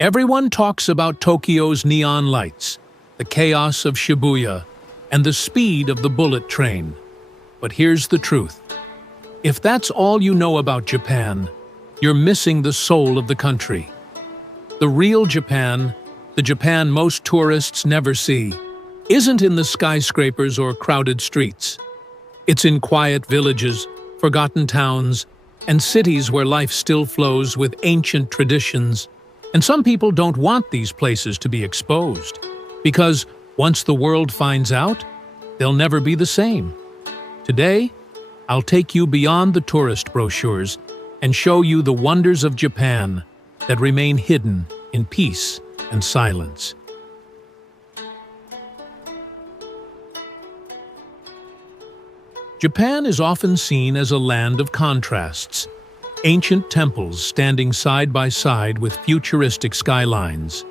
Everyone talks about Tokyo's neon lights, the chaos of Shibuya, and the speed of the bullet train. But here's the truth. If that's all you know about Japan, you're missing the soul of the country. The real Japan, the Japan most tourists never see, isn't in the skyscrapers or crowded streets. It's in quiet villages, forgotten towns, and cities where life still flows with ancient traditions. And some people don't want these places to be exposed, because once the world finds out, they'll never be the same. Today, I'll take you beyond the tourist brochures and show you the wonders of Japan that remain hidden in peace and silence. Japan is often seen as a land of contrasts. Ancient temples standing side by side with futuristic skylines.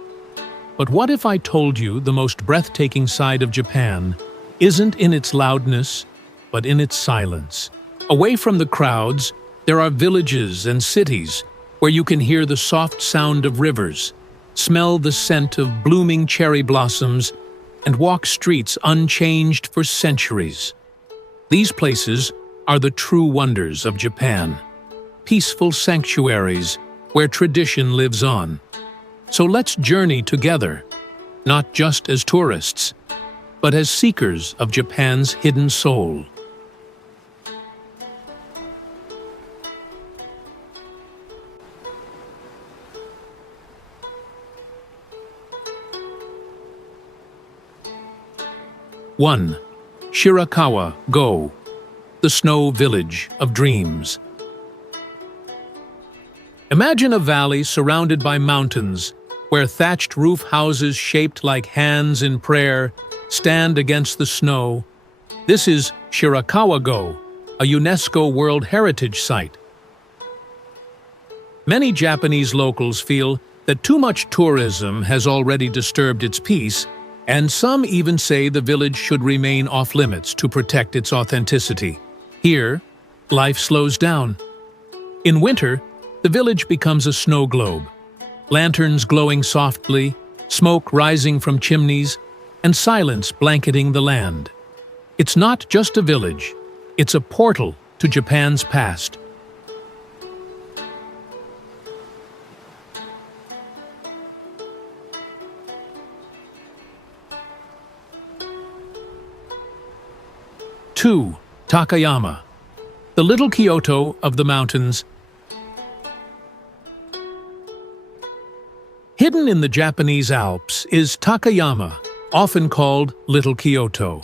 But what if I told you the most breathtaking side of Japan isn't in its loudness, but in its silence? Away from the crowds, there are villages and cities where you can hear the soft sound of rivers, smell the scent of blooming cherry blossoms, and walk streets unchanged for centuries. These places are the true wonders of Japan. Peaceful sanctuaries where tradition lives on. So let's journey together, not just as tourists, but as seekers of Japan's hidden soul. One, Shirakawa-go, the snow village of dreams. Imagine a valley surrounded by mountains, where thatched roof houses shaped like hands in prayer stand against the snow. This is Shirakawa-go, a UNESCO World Heritage Site. Many Japanese locals feel that too much tourism has already disturbed its peace, and some even say the village should remain off-limits to protect its authenticity. Here, life slows down. In winter, the village becomes a snow globe. Lanterns glowing softly, smoke rising from chimneys, and silence blanketing the land. It's not just a village, it's a portal to Japan's past. Two, Takayama, the little Kyoto of the mountains. Hidden in the Japanese Alps is Takayama, often called Little Kyoto.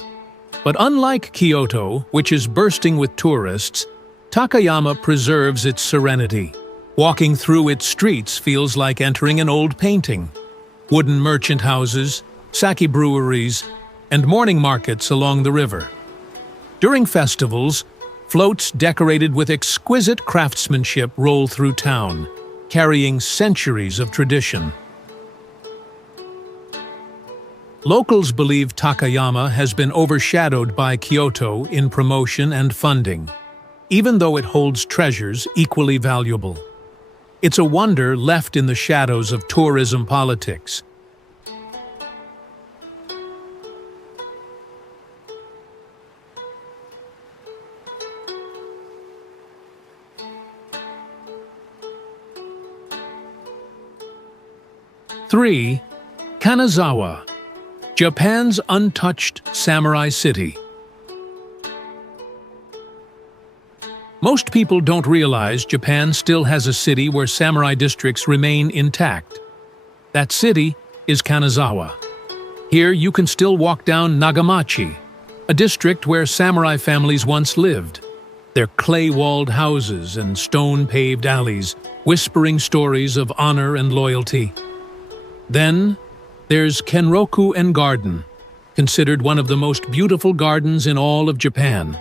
But unlike Kyoto, which is bursting with tourists, Takayama preserves its serenity. Walking through its streets feels like entering an old painting. Wooden merchant houses, sake breweries, and morning markets along the river. During festivals, floats decorated with exquisite craftsmanship roll through town, carrying centuries of tradition. Locals believe Takayama has been overshadowed by Kyoto in promotion and funding, even though it holds treasures equally valuable. It's a wonder left in the shadows of tourism politics. Three, Kanazawa, Japan's untouched samurai city. Most people don't realize Japan still has a city where samurai districts remain intact. That city is Kanazawa. Here you can still walk down Nagamachi, a district where samurai families once lived. Their clay-walled houses and stone-paved alleys, whispering stories of honor and loyalty. Then, there's Kenroku-en Garden, considered one of the most beautiful gardens in all of Japan.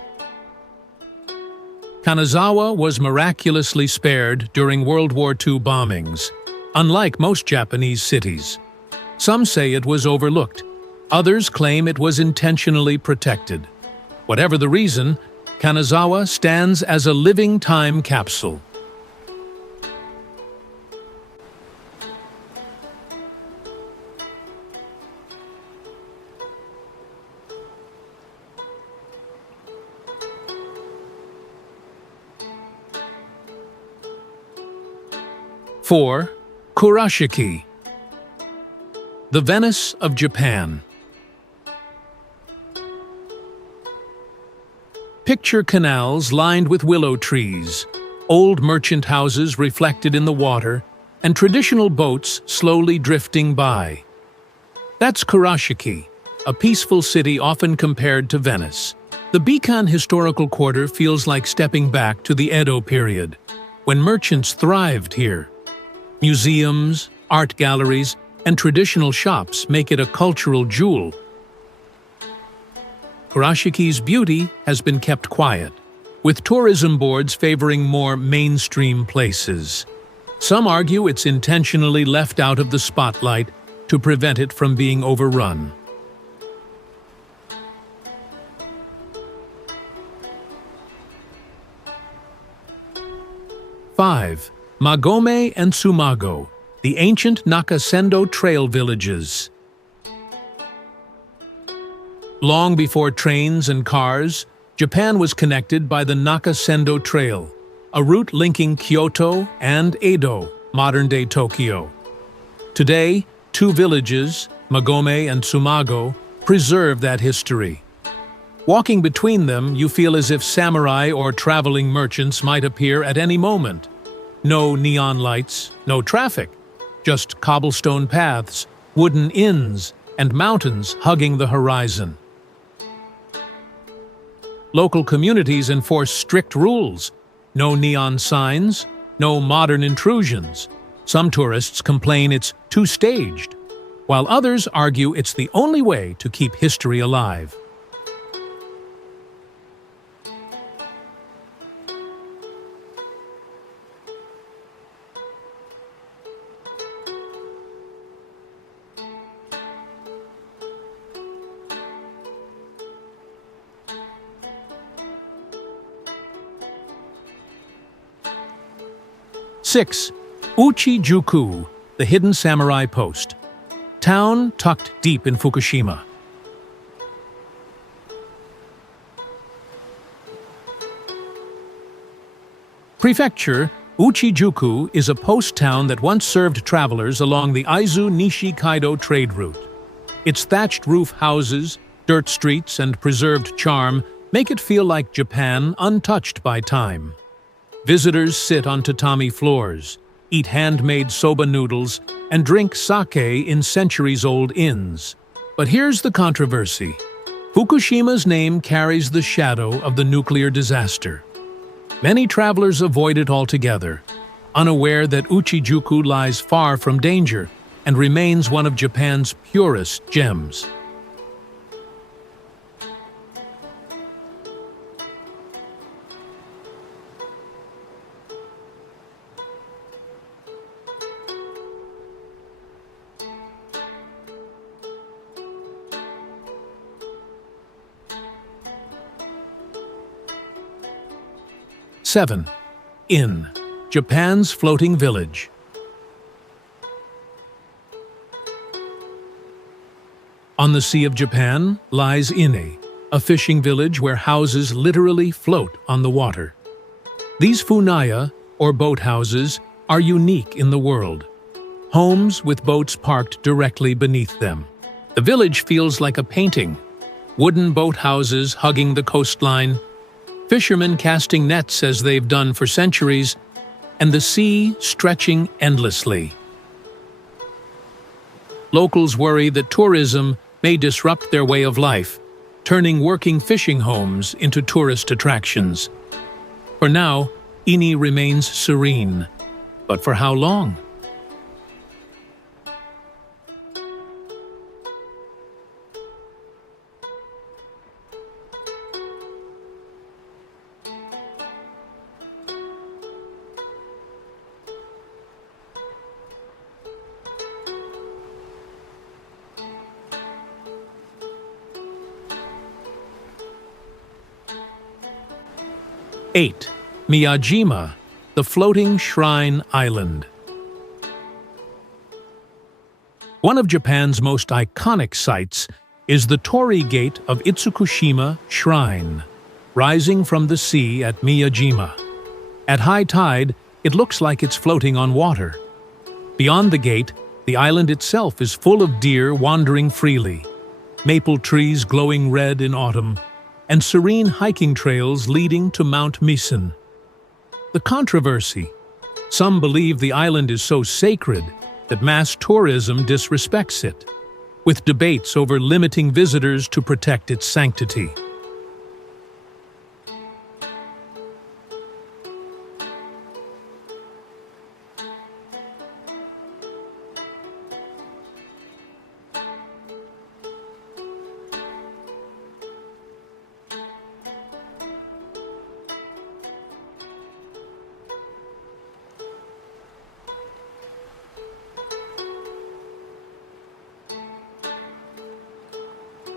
Kanazawa was miraculously spared during World War II bombings, unlike most Japanese cities. Some say it was overlooked. Others claim it was intentionally protected. Whatever the reason, Kanazawa stands as a living time capsule. 4. Kurashiki, the Venice of Japan. Picture canals lined with willow trees, old merchant houses reflected in the water, and traditional boats slowly drifting by. That's Kurashiki, a peaceful city often compared to Venice. The Bikan historical quarter feels like stepping back to the Edo period, when merchants thrived here. Museums, art galleries, and traditional shops make it a cultural jewel. Kurashiki's beauty has been kept quiet, with tourism boards favoring more mainstream places. Some argue it's intentionally left out of the spotlight to prevent it from being overrun. Five. Magome and Tsumago, the ancient Nakasendo trail villages. Long before trains and cars, Japan was connected by the Nakasendo Trail, a route linking Kyoto and Edo, modern-day Tokyo. Today, two villages, Magome and Tsumago, preserve that history. Walking between them, you feel as if samurai or traveling merchants might appear at any moment. No neon lights, no traffic, just cobblestone paths, wooden inns, and mountains hugging the horizon. Local communities enforce strict rules. No neon signs, no modern intrusions. Some tourists complain it's too staged, while others argue it's the only way to keep history alive. Six. Ouchi-juku, the hidden samurai post. Town tucked deep in Fukushima. Prefecture, Ouchi-juku is a post town that once served travelers along the Aizu-Nishi-Kaido trade route. Its thatched roof houses, dirt streets, and preserved charm make it feel like Japan untouched by time. Visitors sit on tatami floors, eat handmade soba noodles, and drink sake in centuries-old inns. But here's the controversy. Fukushima's name carries the shadow of the nuclear disaster. Many travelers avoid it altogether, unaware that Ouchi-juku lies far from danger and remains one of Japan's purest gems. Seven. Inn, Japan's floating village. On the Sea of Japan lies Ine, a fishing village where houses literally float on the water. These funaya, or boathouses, are unique in the world. Homes with boats parked directly beneath them. The village feels like a painting. Wooden boathouses hugging the coastline, fishermen casting nets as they've done for centuries, and the sea stretching endlessly. Locals worry that tourism may disrupt their way of life, turning working fishing homes into tourist attractions. For now, Ine remains serene. But for how long? Eight. Miyajima, the floating shrine island. One of Japan's most iconic sights is the torii gate of Itsukushima Shrine, rising from the sea at Miyajima. At high tide, it looks like it's floating on water. Beyond the gate, the island itself is full of deer wandering freely, maple trees glowing red in autumn, and serene hiking trails leading to Mount Misen. The controversy. Some believe the island is so sacred that mass tourism disrespects it, with debates over limiting visitors to protect its sanctity.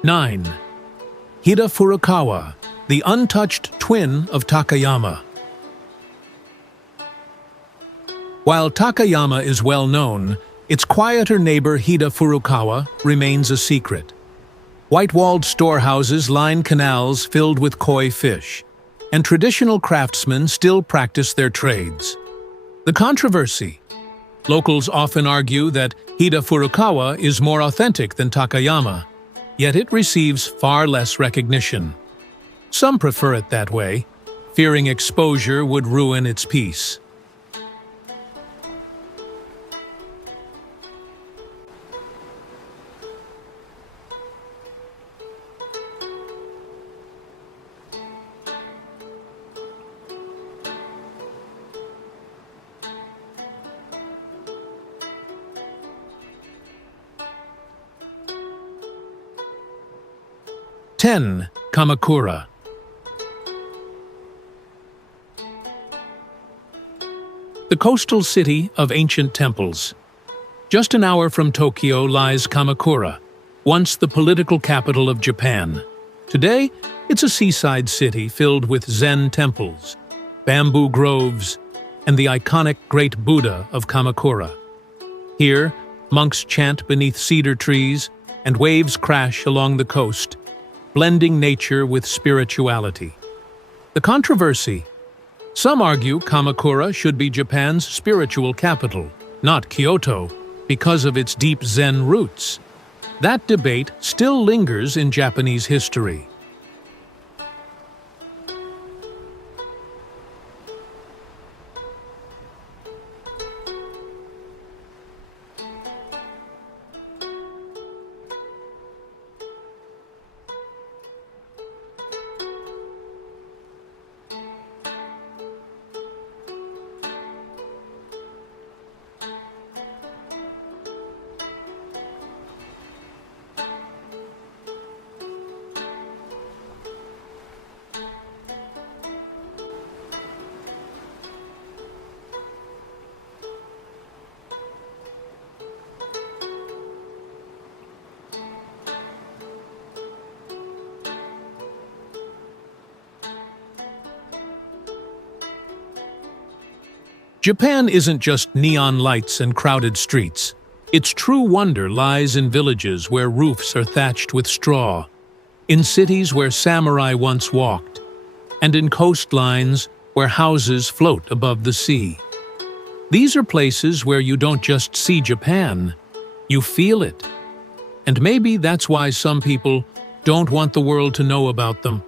Nine. Hida-Furukawa, the untouched twin of Takayama. While Takayama is well known, its quieter neighbor Hida-Furukawa remains a secret. White-walled storehouses line canals filled with koi fish, and traditional craftsmen still practice their trades. The controversy. Locals often argue that Hida-Furukawa is more authentic than Takayama, yet it receives far less recognition. Some prefer it that way, fearing exposure would ruin its peace. Ten. Kamakura. The coastal city of ancient temples. Just an hour from Tokyo lies Kamakura, once the political capital of Japan. Today, it's a seaside city filled with Zen temples, bamboo groves, and the iconic Great Buddha of Kamakura. Here, monks chant beneath cedar trees, and waves crash along the coast, blending nature with spirituality. The controversy. Some argue Kamakura should be Japan's spiritual capital, not Kyoto, because of its deep Zen roots. That debate still lingers in Japanese history. Japan isn't just neon lights and crowded streets. Its true wonder lies in villages where roofs are thatched with straw, in cities where samurai once walked, and in coastlines where houses float above the sea. These are places where you don't just see Japan, you feel it. And maybe that's why some people don't want the world to know about them.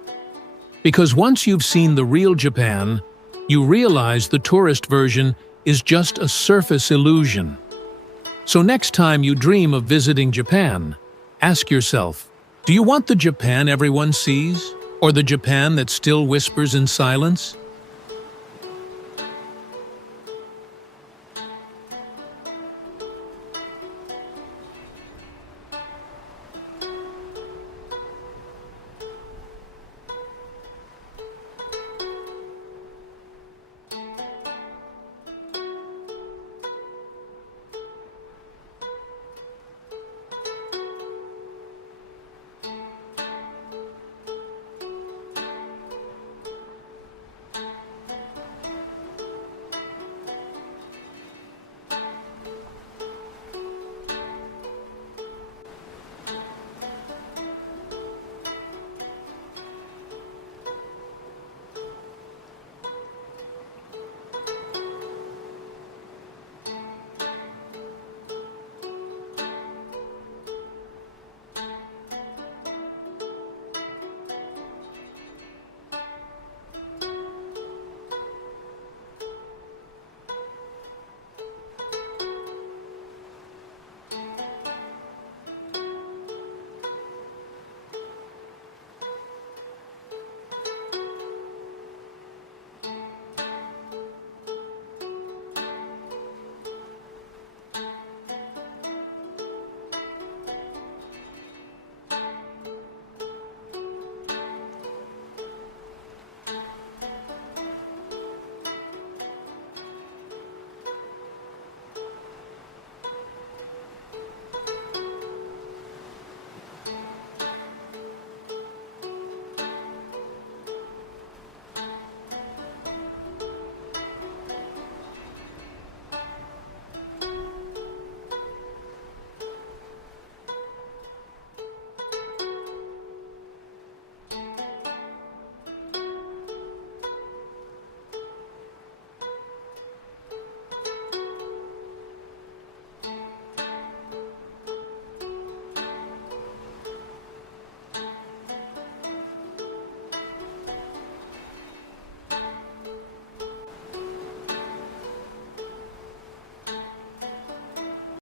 Because once you've seen the real Japan, you realize the tourist version is just a surface illusion. So next time you dream of visiting Japan, ask yourself, do you want the Japan everyone sees? Or the Japan that still whispers in silence?